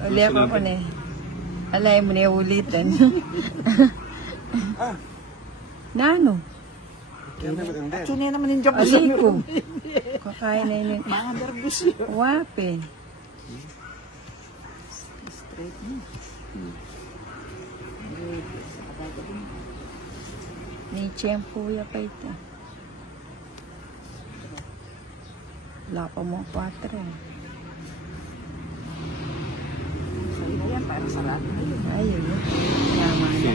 Uli ako ko na eh. Alay mo na ulitan. Nano? Sino naman yung job mo? Alay ko. Kakain na yun. Mga nervous yun. Wape. Straight mo. Ni tiyempo ya pa ito. Wala pa mo 4 eh. Sa'yo na yan, parang sarado na yun. Ayun. Tama na.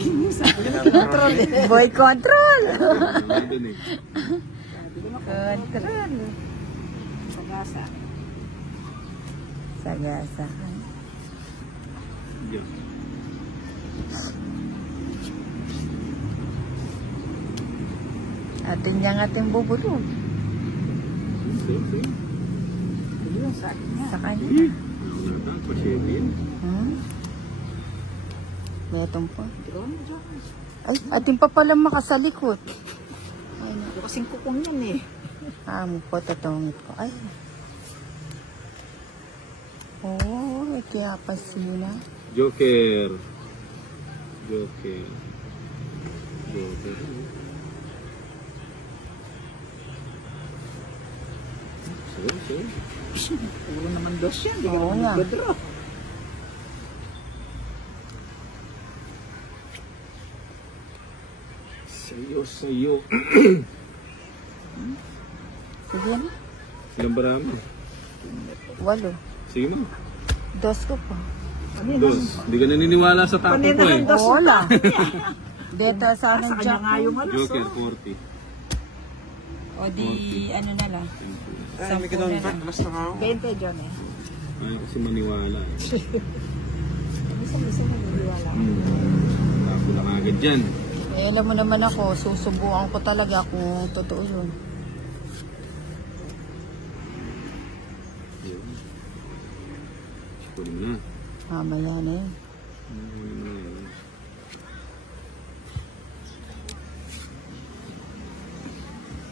Control. Boy control. Control. Pag-asa. Sagasa. Atin niyang ating bubulog. Yun, sa akin nga. Sa kanya. Betong po. Ay, atin pa pala makasalikot. Ay, Yung kasing kukong yan eh. amo po, tatungit po. Ay. Oo, kaya pa sila. Joker. Joker. Joker. Puro naman dos yan. Hindi ka Oo naman nga. nag-draw. Sayo. Sige na. Silang barami. 8. Sige mo. 2 ko po. Dos. Hindi ka naniniwala sa tapo ko eh. Wala. Beta sa akin Sa kanya nga yung malas. Joker, Oh. 40. O di, ano na lang. Ay, may kinong back. Basta nga ako. 20 dyan eh. Ay, kasi maniwala eh. Isa naniniwala. Tapo na kagad dyan. Eh, alam mo naman ako, susubukan ko talaga kung totoo yun. Yun. Kunin mo na. Mamaya na yun.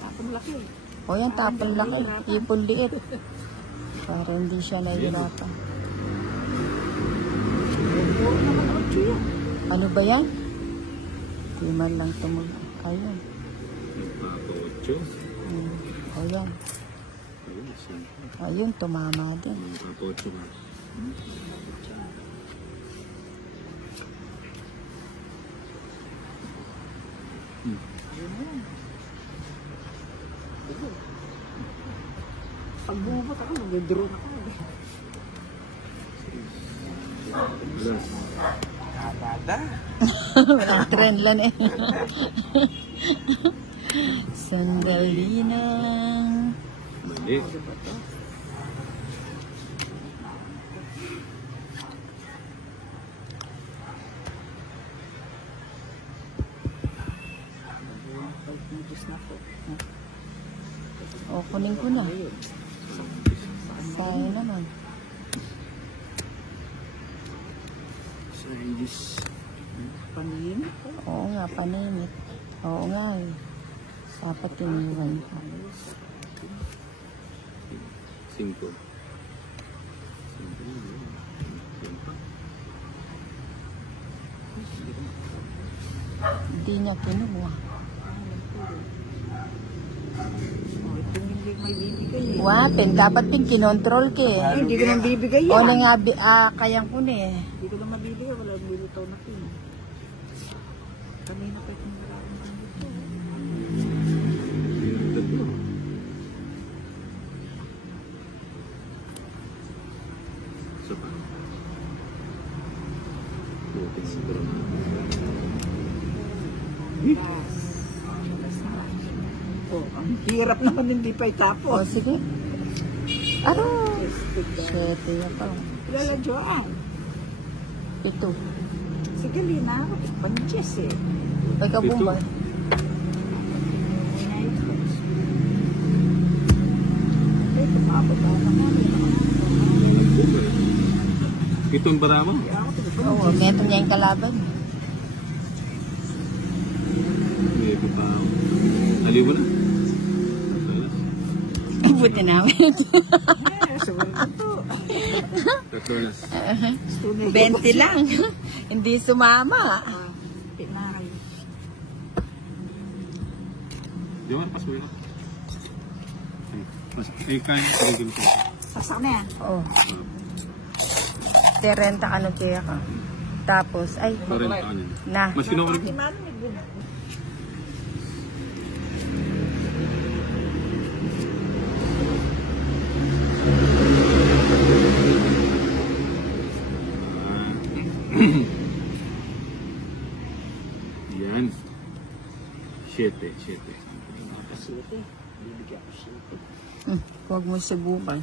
Tapos laki. O yan, tapon laki. Ipon liit. Para hindi siya nahihirapan. Puro naman 8 yan. Ano ba yan? Di man lang tumul. Ayun. Tapo 8. O yan. Ayun, tumama din. Tapo 8 ka. Pag bumabot ako, mag-draw na ako. Kabada. Walang trend lang eh. Sandali lang. Mali. O, kunin ko na. Sayang naman. Panin. Oo nga, panimit. Oo nga eh. Dapat iniwan ko. 5. Hindi niya kinuha. Itong hindi may bibigay eh. Wapen, dapat din kinontrol ka eh. Ay, hindi ko nang bibigay O yan. na nga, kayang ko na eh. Hindi ko nang mabibigay. Wala yung bilitaw na ito. Kanina pa itong wala akong bilitaw. Isa pa. Okay, siguro. Oh, ang hirap naman hindi pa O itapos. sige. Ano? 7 na pa. Kilala Joanne. 7. Sige, Lina. Panches eh. Pagkabumba. Ay, tumabot ako naman. Itong bara mo. Oo, meron niya yung kalaban. Maybe pa. Alibo na. Buti namin. Sabi ko to. Tatornas. 20 lang. Hindi sumama. Pinay. Di ba? Paso yun. Ay, kanya. Taligin ko. Sasak na yan. Oo. 30 ano kaya ka. Tapos, ay, 40 ka niyan. na. Mas kinukulit. Di man, may gud. Yan. 7. Kasiti. Bibigyan ko siti. Huwag mo subukan.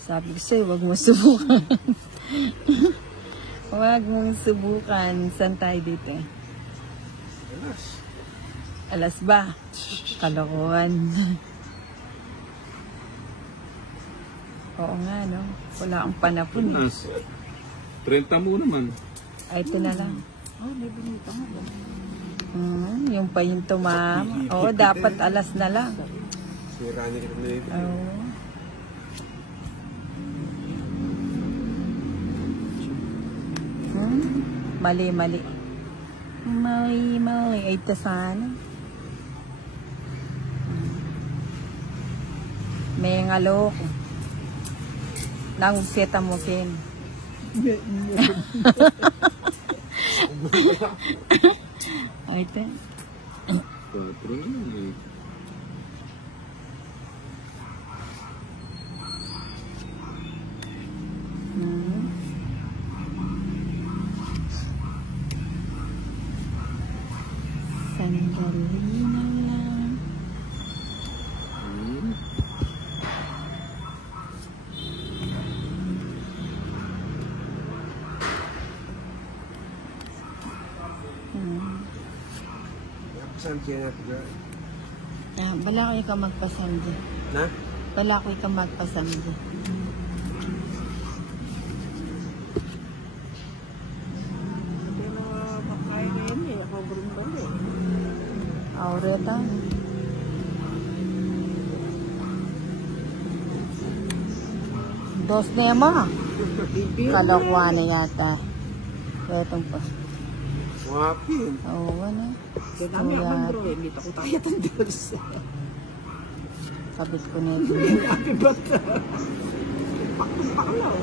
Sabi ko sa'yo, huwag mo subukan. Huwag mong subukan. Saan tayo dito? Alas ba? Kalokohan. Oo nga, no? Wala ang panapon. Eh. 30 mo naman. Ay, ito na lang. Oh, may binita nga. Yung pa yung tumama. Oo, dapat alas na lang. Sira niya kita na yun. Oo. Mali. Mali. Ay, ito sana. May ngalok. Nang seta mo, Ken. Ay, ito. 4 naman. Sandali na lang. Saan siya natin? Bala ko ka magpasamdi. Na? Bala ko ka magpasamdi. Sabi na makain na yun eh. Ako burong eh. Aureta. Dos na mo. Kalokohan na yata. Itong pa. Wapin. Oo, ano. Kaya kami ako bro eh. Hindi ako tayo tandos. Kabit ko na ito. Happy birthday. Pakalaw.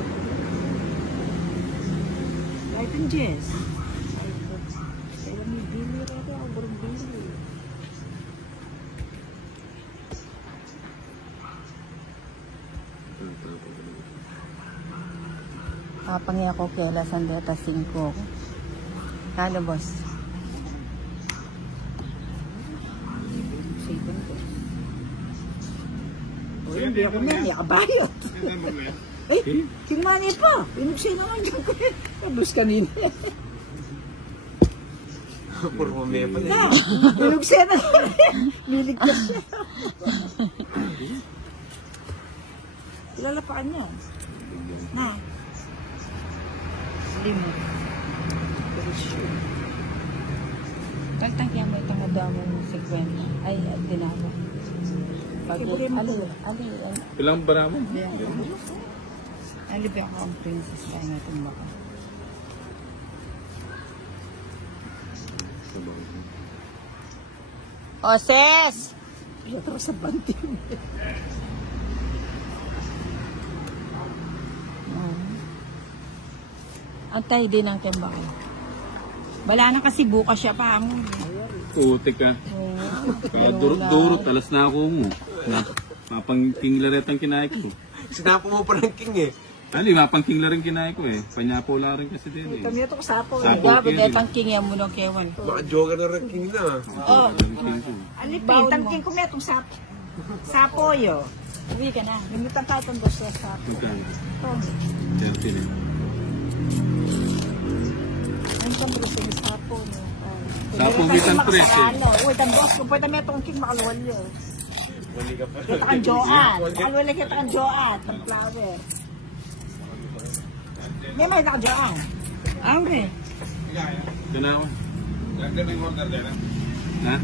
Kahit ang Jess. Kaya may bili rito. Ako burong bili. Kapangi ako kela sandeta 5 ko. Halo, boss. O yan, di ako may kabayot. Eh, tingmani pa. Pinugsin naman dyan ko eh. Tapos kanina. Puro mamaya pa na. Na, pinugsin naman. Niligtas siya. Ilalapaan niya. Na. Limo. Tagtagyan mo itong madamo ng 50. Ay, dinamo. Pag Ilang bara mo? alibi ako ang princess tayo natin baka. Oses! Ito sa banting. Antay din ang kembang. Wala na kasi bukas siya pa mo. Utik ka. Kaya durot, alas na ako mo. Mapang king laret ang kinain ko. Sinapo mo pa ng king eh. Ano, mapang king laret kinain ko eh. Panyapo lang rin kasi din eh. Kami ito sapo. Sapo. Dapat ay pangking yan mo ng kewan. Baka joker na rin king na. Oh, King ko. alipin. Tangking ko metong sapo. Sapo yo. Uwi ka na. Limitan ka itong dos sa sapo. Magkano? Oh, 30 na. ang kambro sa sapo. No? Sapo bitan 13. Uy, tandos ko. Pwede metong king makaluwal yo. Mali ka pa. Kita kang Joan. Alwala kita kang Joan. Pang flower. May kita kang Joan. Aure. Ito na ako. Ha?